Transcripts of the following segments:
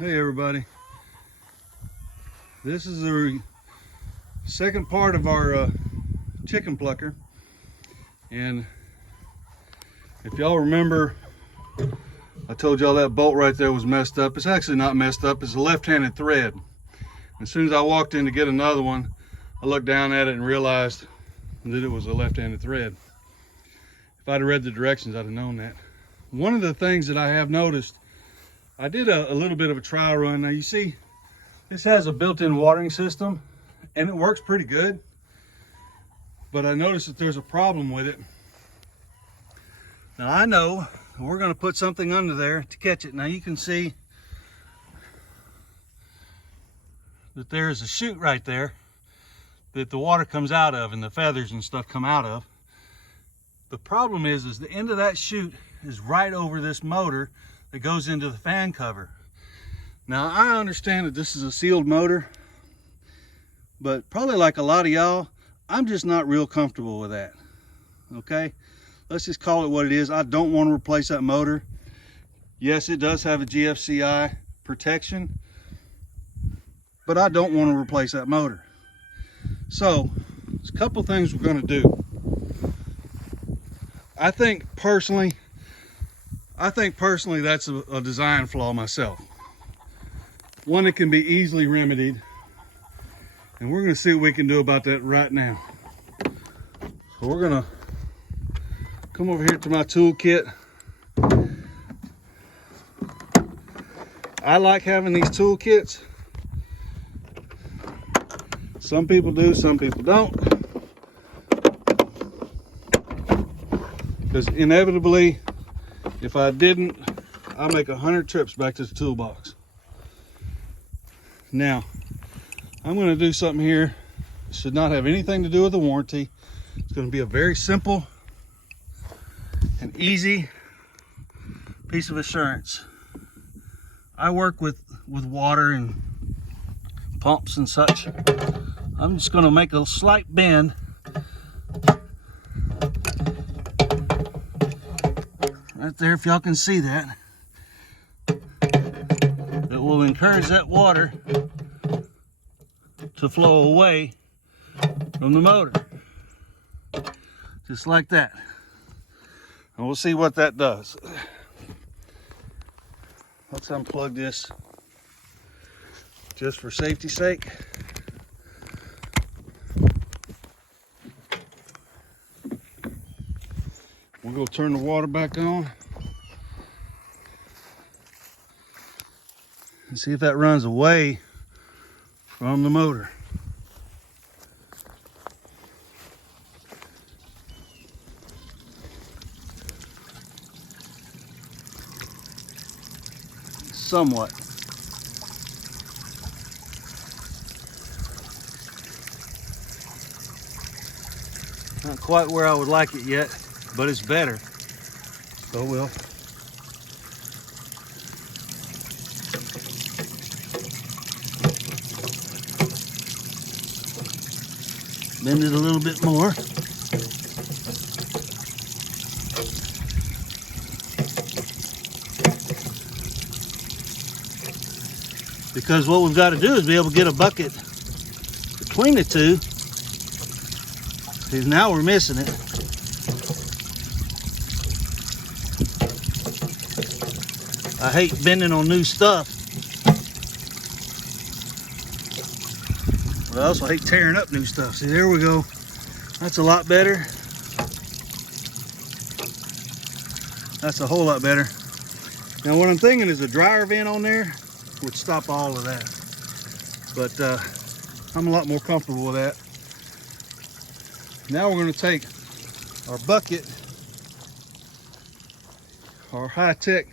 Hey everybody, this is the second part of our chicken plucker, and if y'all remember, I told y'all that bolt right there was messed up. It's actually not messed up, it's a left-handed thread. As soon as I walked in to get another one, I looked down at it and realized that it was a left-handed thread. If I'd have read the directions, I'd have known that. One of the things that I have noticed, I did a little bit of a trial run. Now you see, this has a built-in watering system and it works pretty good. But I noticed that there's a problem with it. Now I know we're gonna put something under there to catch it. Now you can see that there is a chute right there that the water comes out of and the feathers and stuff come out of. The problem is the end of that chute is right over this motor that goes into the fan cover. Now I understand that this is a sealed motor, but probably like a lot of y'all, I'm just not real comfortable with that. Okay, let's just call it what it is. I don't want to replace that motor. Yes, it does have a GFCI protection, but I don't want to replace that motor. So there's a couple things we're going to do. I think personally that's a design flaw myself. One that can be easily remedied. And we're gonna see what we can do about that right now. So we're gonna come over here to my toolkit. I like having these toolkits. Some people do, some people don't. Because inevitably, if I didn't, I'll make 100 trips back to the toolbox. Now, I'm going to do something here. It should not have anything to do with the warranty. It's going to be a very simple and easy piece of assurance. I work with water and pumps and such. I'm just going to make a slight bend right there, if y'all can see that. That will encourage that water to flow away from the motor. Just like that. And we'll see what that does. Let's unplug this just for safety's sake. We're going to turn the water back on and see if that runs away from the motor. Somewhat. Not quite where I would like it yet, but it's better. So we'll bend it a little bit more. Because what we've got to do is be able to get a bucket between the two. Because now we're missing it. I hate bending on new stuff. But I also hate tearing up new stuff. See, there we go. That's a lot better. That's a whole lot better. Now what I'm thinking is a dryer vent on there would stop all of that. But I'm a lot more comfortable with that. Now we're going to take our bucket, our high-tech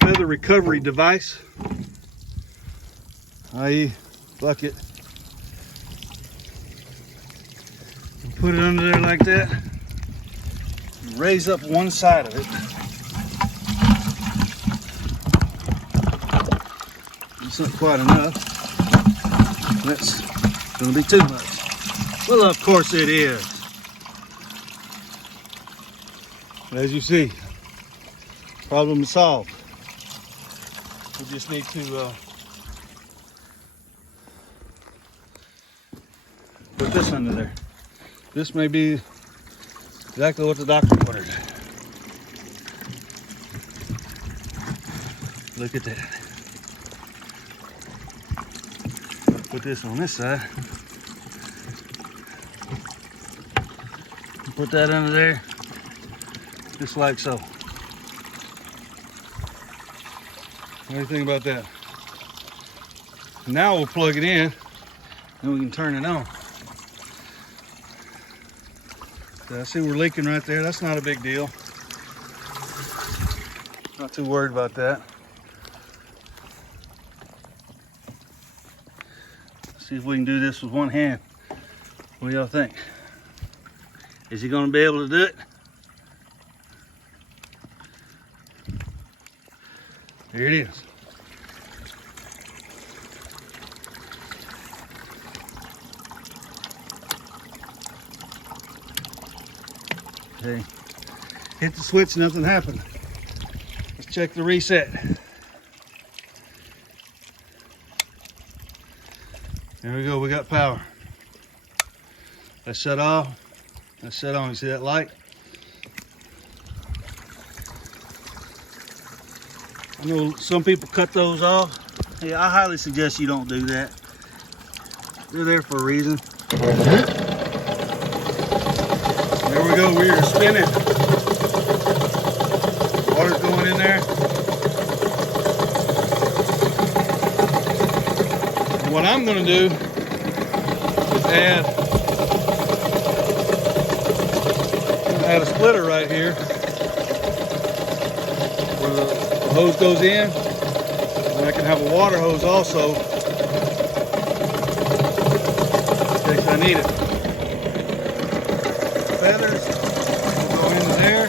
feather recovery device, i.e. bucket, and put it under there like that, and raise up one side of it. It's not quite enough. That's going to be too much. Well, of course it is. As you see, problem solved. We just need to put this under there. This may be exactly what the doctor ordered. Look at that. Put this on this side. Put that under there, just like so. What do you think about that? Now we'll plug it in and we can turn it on. So I see we're leaking right there. That's not a big deal. Not too worried about that. See if we can do this with one hand. What do y'all think? Is he going to be able to do it? Here it is. Okay. Hit the switch, nothing happened. Let's check the reset. There we go, we got power. Let's shut off. Let's shut on. You see that light? I know some people cut those off. Hey, I highly suggest you don't do that. They're there for a reason. There we go, we are spinning. Water's going in there. What I'm going to do is add a splitter right here where the hose goes in, and I can have a water hose also in case I need it. Feathers will go into there.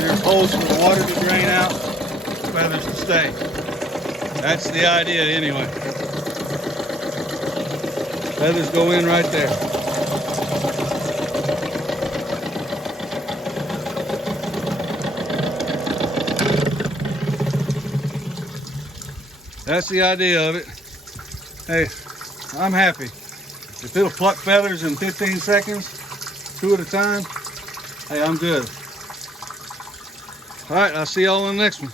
There's holes for the water to drain out, feathers to stay. That's the idea anyway. Feathers go in right there. That's the idea of it. Hey, I'm happy. If it'll pluck feathers in 15 seconds, 2 at a time, hey, I'm good. All right, I'll see y'all in the next one.